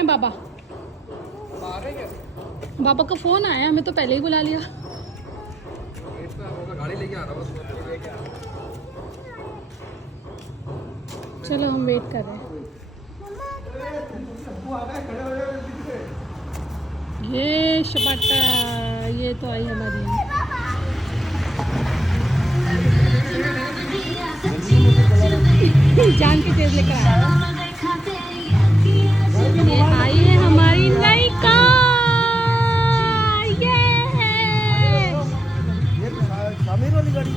है बाबा? बाबा का फोन आया, हमें तो पहले ही बुला लिया। गाड़ी लेके आ रहा हूँ। चलो हम वेट कर रहे हैं। ये शपाटा, ये तो आई हमारी। जान की तेज लेकर आया। ये आई है हमारी नई कार। ये शामिल वाली गाड़ी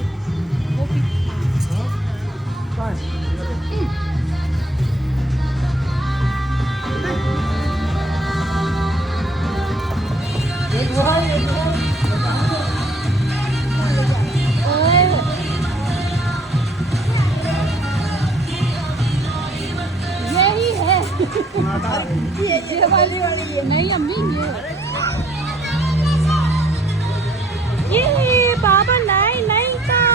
यही है। ये वाली नहीं अम्मी, ये बाबा नई नई कार।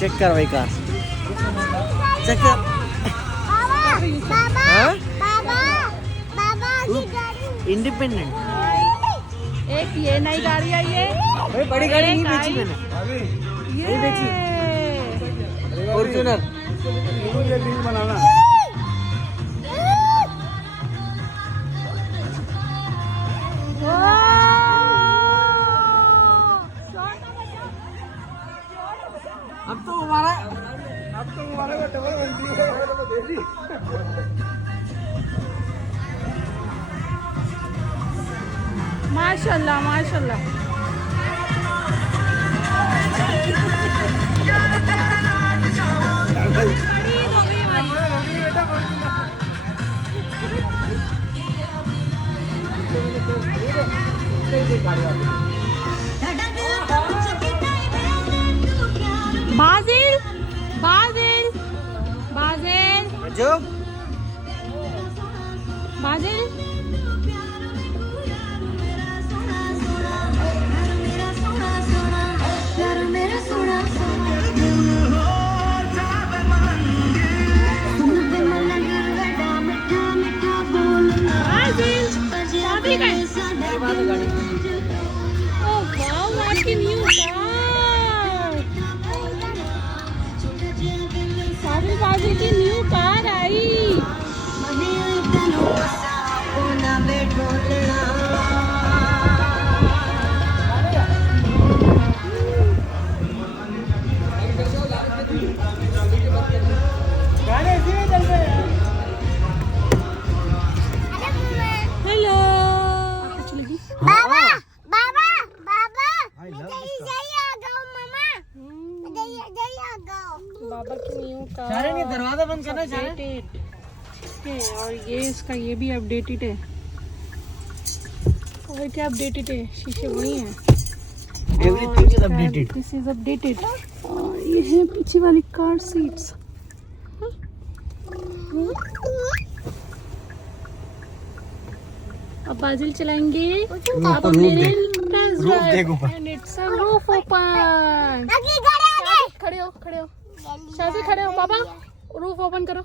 चेक कर भाई कार चेक कर। इंडिपेंडेंट एक ये नई गाड़ी आई है। भाई बड़ी गाड़ी नहीं बेची मैंने, नहीं बेची। फॉर्च्यूनर बनाना। अब तो हमारा डबल बनती है। माशाल्लाह माशाल्लाह। बाजिल बाजिल बाजिल जो बाजिल बाजी की न्यू कार आई। हेलो बाबा बाबा बाबा बाबा की न्यू कार। दरवाजा बंद करना चाहिए। और ये इसका ये भी अपडेटेड है। और क्या अपडेटेड है? शीशे वही हैं। Everything is updated. This is updated. और ये है पीछे वाली कार सीट्स। अब बाजिल चलाएंगे। अब हम ले रहे हैं test drive and it's a roof open. खड़े हो शाजिल, खड़े हो बाबा। रूफ ओपन करो।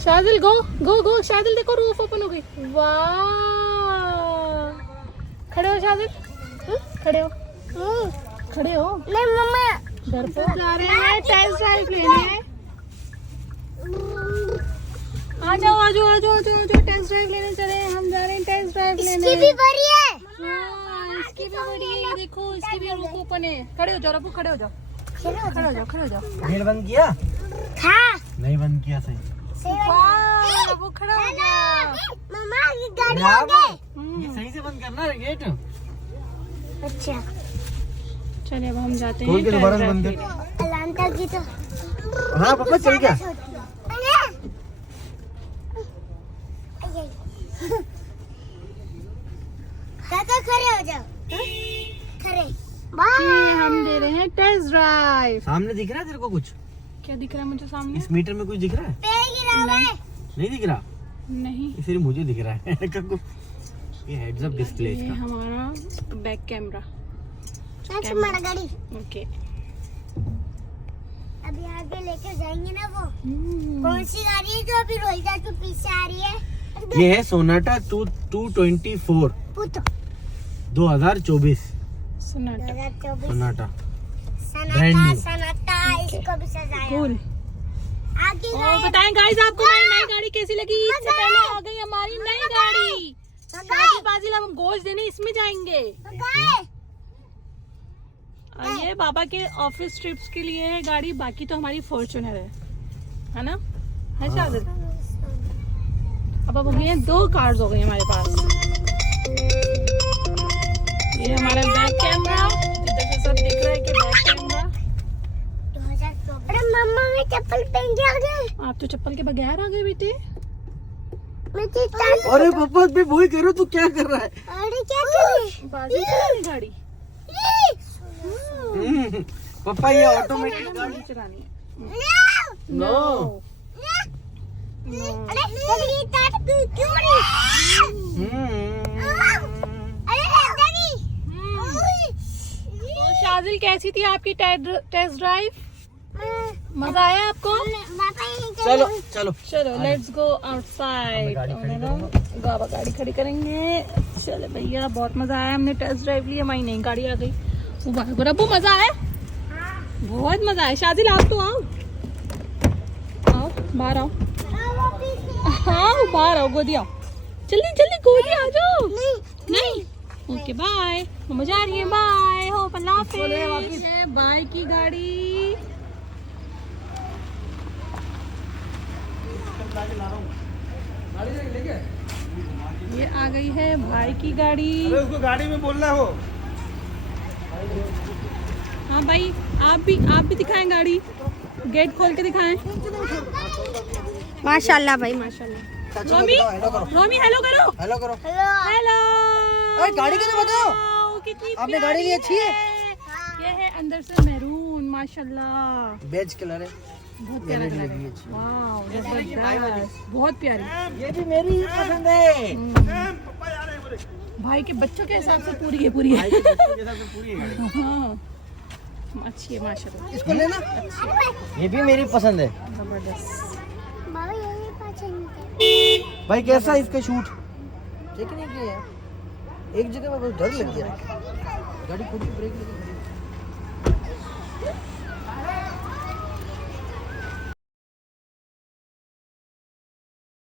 शाजिल गो गो गो। शाजिल देखो रूफ ओपन हो गई। वाह, खड़े हो शाजिल। खड़े हो नहीं मम्मा डरपोक जा रहे हैं टेस्ट ड्राइव लेने। आ जाओ टेस्ट ड्राइव लेने चले। हम जा रहे हैं टेस्ट ड्राइव लेने। इसकी भी बड़ी है। हाँ, इसकी भी बड़ी है। ये देखो, इसकी भी रूफ ओपन है। खड़े हो जाओ रब्बू, खड़े हो जाओ। गेट बंद किया? हाँ नहीं बंद किया सही। वाह, रब्बू खड़ा हो गया। मम्मा की गाड़ी आ गई। ये सही से बंद करना है गेट। अच्छा चलिए अब हम जाते खोल हैं के दोबारा टेस्ट बंद ड्राइव कर। लेने। अलांटा की तो हाँ पापा चल गया। काका खड़े हो जाओ। खड़े ये हम दे रहे हैं टेस्ट ड्राइव। सामने दिख रहा है तेरे को कुछ? क्या दिख रहा है मुझे सामने? इस मीटर में कुछ दिख रहा है? पेड़ गिरा हुआ है। नहीं दिख रहा, नहीं, सिर्फ मुझे दिख रहा है। ये हेड्स अप डिस्प्ले ये इसका। हमारा बैक कैमरा। हमारा गाड़ी ओके। अभी आगे लेकर जाएंगे ना वो। कौन सी गाड़ी है जो अभी रोहिता के पीछे आ रही है? ये है सोनाटा 224 पूछो। 2024 सोनाटा। 2024 सोनाटा। सनाटा Brand new. सनाटा इसको भी सजाया। कूल। आगे और बताएं गाइस आपको मेरी नई गाड़ी कैसी लगी? इससे पहले आ गई हमारी नई गाड़ी। बाजी हम गोश्त देने इसमें जाएंगे। और ये बाबा के ऑफिस ट्रिप्स के लिए है गाड़ी, बाकी तो हमारी फॉर्च्यूनर है ना? है शायद। अब हो गई हैं 2 कार्स हो गई हमारे पास। ये हमारा बैक कैमरा, इधर से सब दिख रहा है कि बैक कैमरा। 2024। अरे मम्मा मैं चप्पल पहन के आ गई। आप तो चप्पल के बगैर आ गए बेटे। मैं चीता- अरे पापा मैं वही कह रहा हूँ, तू क्या कर रहा है? अरे क्या करे? बाजी चलानी गाड़ी पापा ये ऑटोमेटिक गाड़ी चलानी है। नो। अरे ये टाट क्यों नहीं? अरे दादी। तो शाजिल कैसी थी आपकी टेस्ट ड्राइव? मजा आया आपको? चलो चलो चलो लेट्स गो आउटसाइड। बाबा गाड़ी खड़ी करेंगे। चलो भैया बहुत मजा आया, हमने टेस्ट ड्राइव ली, हमारी नई गाड़ी आ गई। रब्बू मजा आया? बहुत मजा आया। शाजिल आप तो आओ आओ बाहर आओ। हाँ बाहर आओ, गोदी आओ, जल्दी जल्दी गोदी आ जाओ। नहीं ओके बाय, मजा आ रही है, बाय हो अल्लाह हाफिज़। बाय की गाड़ी। ये आ गई है भाई की गाड़ी। अरे उसको गाड़ी में बोलना हो। हाँ भाई आप भी दिखाएं गाड़ी, गेट खोल के दिखाएं। माशाल्लाह भाई माशाल्लाह। रोमी रोमी हेलो करो। हेलो करो। हेलो। अरे गाड़ी का तो बताओ, कितनी आपने गाड़ी ली अच्छी है? ये है अंदर से मैरून माशाल्लाह, बेज कलर है। बहुत प्यारा कलर है। वाओ जबरदस्त, बहुत प्यारी। ये भी मेरी ही पसंद है। भाई के बच्चों के हिसाब से पूरी है पूरी है। हाँ अच्छी है माशाल्लाह। इसको लेना, ये भी मेरी पसंद है। जबरदस्त। बाबा यही पसंद है। भाई कैसा इसका शूट? ठीक नहीं किया, एक जगह पर बहुत डर लग गया, गाड़ी खुद की ब्रेक लगी।